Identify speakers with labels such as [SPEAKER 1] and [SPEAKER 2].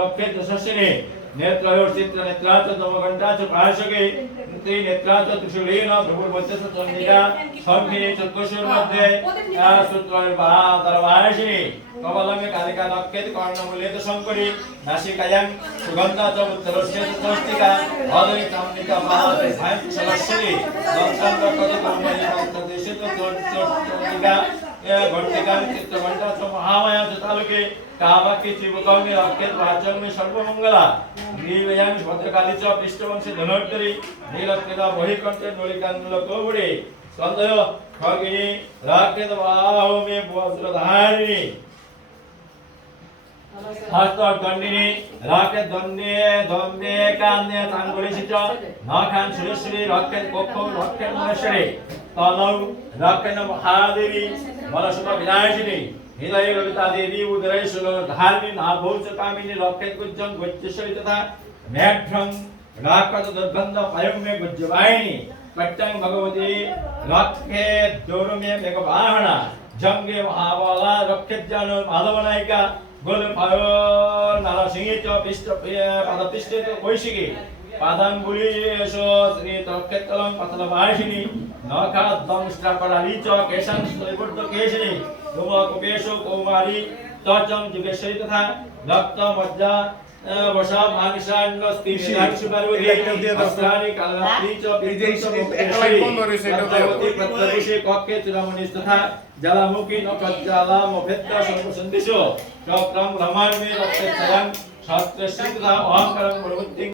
[SPEAKER 1] रक्षे दशशिने नेत्रयोर्चित्र नेत्रा च तमघण्टा च पार्श्वके त्रिनेत्रा च त्रिशूलेन प्रभुर्वचस चण्डिका शङ्खिनी चतुर्षुर्मध्ये सूत्रनिर्वादरवाहिनी कमलमे कालिका नक्केत कर्णमूले च शङ्करी नासिकायां सुगन्धा च उत्तरस्य च स्वस्तिका हृदये चाम्निका महाते भायं सलस्यति दक्षान्त कति कर्मणि उत्तरदेशे च चण्डिका घटिका चित्रघण्टा च महामाया च तालुके कामाख्य चिबुकौमी अख्यत वाचन में सर्वमंगला नीलयां भद्रकाली च पृष्ठवंश धनोत्तरी नीलत्रिदा बहिकंठ नलिकांगुल कोबुड़े संदय खगिनी राकेत बाहु में वज्रधारिणी हस्त दंडिनी राकेत दंडे दंडे कान्य तांगुली सिच नाखान सुरेश्वरी राकेत कोखो राकेत తనౌ రకన మహాదేవి మనసుమ వినాశిని హృదయ రవితాదేవి ఉదరై సులభ ధార్మి నాభోజ కామిని లోకైకుజ్యం గొచ్చ తథా మేఘ్రం రాకత దుర్గంధ పయమ్య గుజ్జవాయిని పట్టం భగవతి రక్షే దౌరమ్య మేక వాహన జంగే మహాబాల రక్షజ్ఞాన మాధవ నాయిక గోలు పయో నరసింహ పిష్ట పదపిష్ట వైశికి পাদাঙ্গুলি এস শ্রী তক্ষেত্তলং পাতল বাহিনী নখা দংষ্টা করালি চ কেশাং শৈবর্ত কেশিনী তুম কুপেশ কৌমারী তচং যুগেশ্বরী তথা রক্ত মজ্জা বসা মাংসান্ন স্থির ধাংশু পার্বতী অস্ত্রাণি কালরাত্রি চ পদ্মাবতী প্রত্যবিষে কক্ষে চূড়ামণি তথা চক্রম ভ্রমাণ মে রক্তে চরং সত্য তথা অহংকারং প্রবৃত্তি